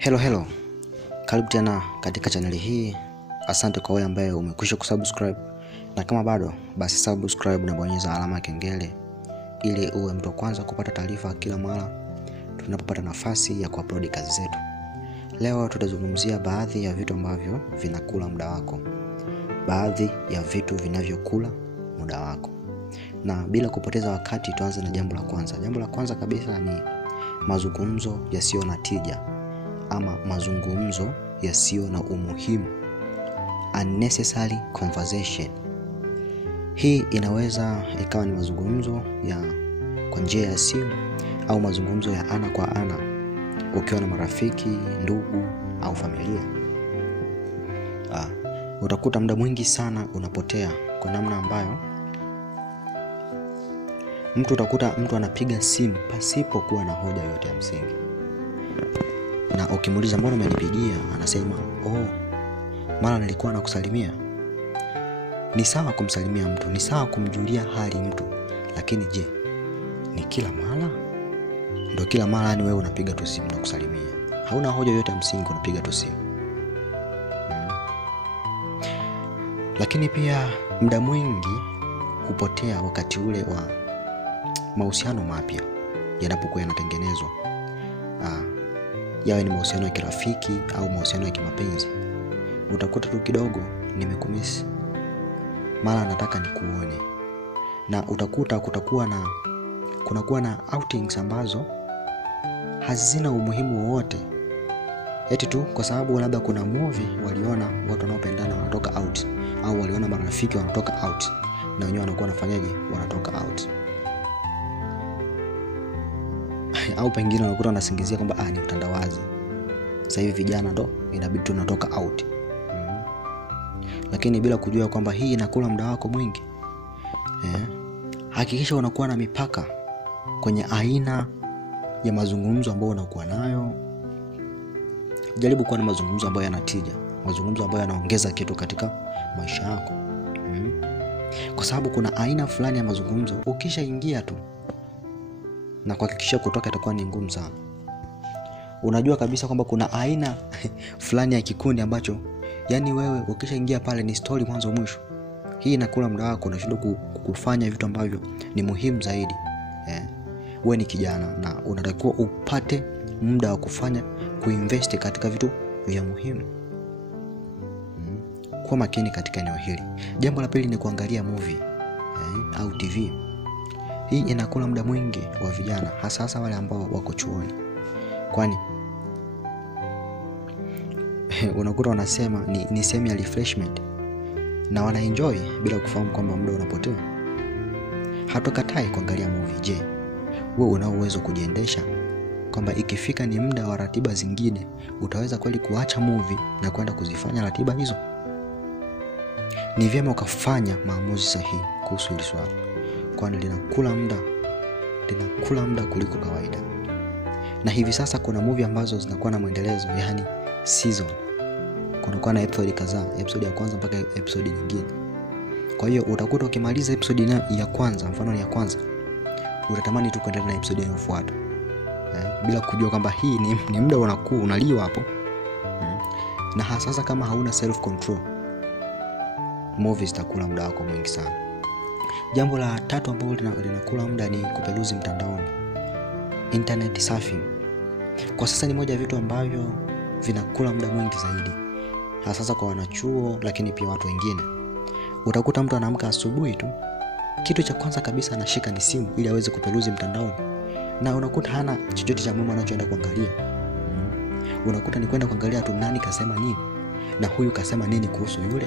Hello. Karibu tena katika channel hii. Asante kwa wewe ambaye umekwisha kusubscribe. Na kama bado, basi subscribe na bonyeza alama ya kengele ili uwe mtu wa kwanza kupata taarifa kila mara tunapopata nafasi ya kuupload kazi zetu. Leo tutazungumzia baadhi ya vitu ambavyo vinakula muda wako. Baadhi ya vitu vinavyokula muda wako. Na bila kupoteza wakati tuanze na jambo la kwanza. Jambo la kwanza kabisa ni mazungumzo yasiyo na tija ama mazungumzo yasiyo na umuhimu. Unnecessary conversation. Hii inaweza ikawa ni mazungumzo ya kwa njia ya simu au mazungumzo ya ana kwa ana ukiwa na marafiki, ndugu au familia. Utakuta muda mwingi sana unapotea kwa namna ambayo utakuta mtu anapiga simu pasipo kuwa na hoja yote ya msingi. Na ukimuuliza mbona umenipigia, anasema, mara nilikuwa nakusalimia. Ni sawa kumsalimia mtu, ni sawa kumjulia hali mtu, lakini je, ni kila mara? Ndio kila mara ni wewe unapiga tu simu na kusalimia. Hauna hoja yote ya msingi, unapiga tu simu. Lakini pia muda mwingi hupotea wakati ule wa mahusiano mapya yanapokuwa yanatengenezwa. Yawe ni mahusiano ya kirafiki au mahusiano ya kimapenzi. Utakuta tu kidogo nimekumisi, mara nataka nikuone. Na utakuta kunakuwa na outings ambazo hazina umuhimu wowote. Eti tu kwa sababu labda kuna movie waliona watu wanaopendana wanatoka out, au waliona marafiki wanatoka out, na wenyewe wanakuwa wanafanyaje? Wanatoka out. Au pengine unakuta wanasingizia kwamba ni utandawazi. Sasa hivi vijana ndo inabidi tunatoka out. Lakini bila kujua kwamba hii inakula muda wako mwingi. Hakikisha unakuwa na mipaka kwenye aina ya mazungumzo ambayo unakuwa nayo. Jaribu kuwa na mazungumzo ambayo yanatija, mazungumzo ambayo yanaongeza kitu katika maisha yako. Kwa sababu kuna aina fulani ya mazungumzo ukishaingia tu na kuhakikisha kutoka itakuwa ni ngumu sana. Unajua kabisa kwamba kuna aina fulani ya kikundi ambacho yani wewe ukishaingia pale ni story mwanzo mwisho. Hii inakula muda wako, unashindwa kufanya vitu ambavyo ni muhimu zaidi. Wewe ni kijana na unatakiwa upate muda wa kufanya kuinvest katika vitu vya muhimu. Kwa makini katika eneo hili. Jambo la pili ni kuangalia movie au TV. Hii inakula muda mwingi wa vijana, hasa wale ambao wako chuoni. Kwani unakuta wanasema ni sehemu ya refreshment na wana enjoy bila kufahamu kwamba muda unapotea. Hatukatai kuangalia movie. Je, wewe una uwezo kujiendesha kwamba ikifika ni muda wa ratiba zingine utaweza kweli kuacha movie na kwenda kuzifanya ratiba hizo? Ni vyema ukafanya maamuzi sahihi kuhusu hili swala, kwani linakula muda kuliko kawaida. Na hivi sasa kuna movie ambazo zinakuwa na muendelezo, yani season. Kunakuwa na episode kadhaa, episode ya kwanza mpaka episode nyingine. Kwa hiyo utakuta ukimaliza episode ya kwanza, mfano ni ya kwanza, utatamani tu kuendelea na episode inayofuata. Bila kujua kwamba hii ni muda unaliwa hapo. Na hasa kama hauna self control, movies zitakula muda wako mwingi sana. Jambo la tatu ambalo linakula muda ni kuperuzi mtandaoni. Internet surfing. Kwa sasa ni moja ya vitu ambavyo vinakula muda mwingi zaidi. Hasa kwa wanachuo, lakini pia watu wengine. Utakuta mtu anaamka asubuhi tu, kitu cha kwanza kabisa anashika ni simu ili aweze kuperuzi mtandaoni. Na unakuta hana chochote cha muhimu anachoenda kuangalia. Unakuta ni kwenda kuangalia tu nani kasema nini na huyu kasema nini kuhusu yule.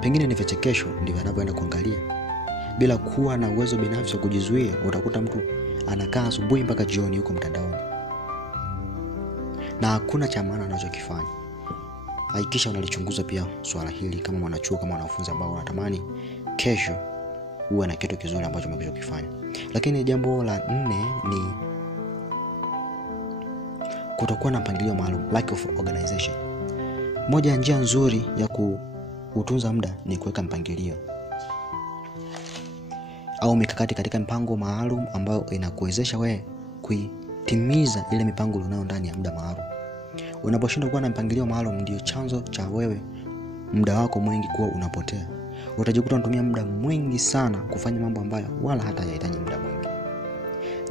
Pengine ni vichekesho ndivyo anavyoenda kuangalia. Bila kuwa na uwezo binafsi wa kujizuia, utakuta mtu anakaa asubuhi mpaka jioni yuko mtandaoni. Na hakuna cha maana anachokifanya. Hakikisha unalichunguza pia swala hili kama mwanachuo, kama wanafunzi ambao wanatamani kesho uwe na kitu kizuri ambacho umekwisha kufanya. Lakini jambo la 4 ni kutokuwa na mpangilio maalum, lack of organization. Moja ya njia nzuri ya kutunza muda ni kuweka mpangilio au mikakati katika mpango maalum ambao inakuwezesha wewe timiza ile mipango unayo ndani ya muda maalum. Unaposhindwa kuwa na mpangilio maalum, ndio chanzo cha wewe muda wako mwingi kuwa unapotea. Utajikuta unatumia muda mwingi sana kufanya mambo ambayo wala hata hayahitaji muda mwingi.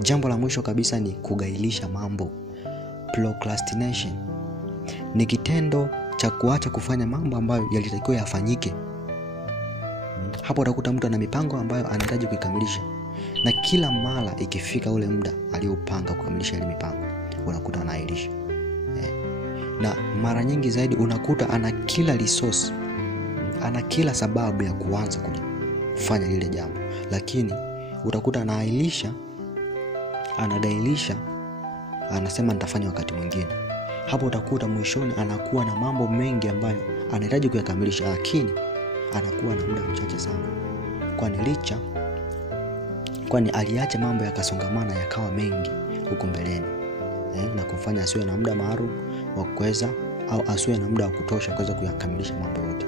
Jambo la mwisho kabisa ni kugailisha mambo. Procrastination ni kitendo cha kuacha kufanya mambo ambayo yalitakiwa yafanyike. Hapo utakuta mtu ana mipango ambayo anahitaji kuikamilisha, na kila mara ikifika ule muda aliopanga kukamilisha ile mipango, unakuta anaahirisha. Na mara nyingi zaidi unakuta ana kila resource, ana kila sababu ya kuanza kufanya lile jambo, lakini utakuta anaahirisha, anagailisha, anasema nitafanya wakati mwingine. Hapo utakuta mwishoni anakuwa na mambo mengi ambayo anahitaji kuyakamilisha, lakini anakuwa na muda mchache sana. Kwani aliacha mambo yakasongamana yakawa mengi huko mbeleni, na kufanya asiwe na muda maalum wa kuweza, au asiwe na muda wa kutosha kuweza kuyakamilisha mambo yote.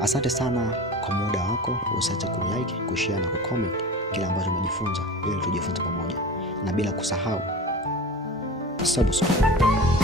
Asante sana kwa muda wako. Usiache kulike, kushare na kucomment kile ambacho umejifunza, ili tujifunze pamoja, na bila kusahau subscribe.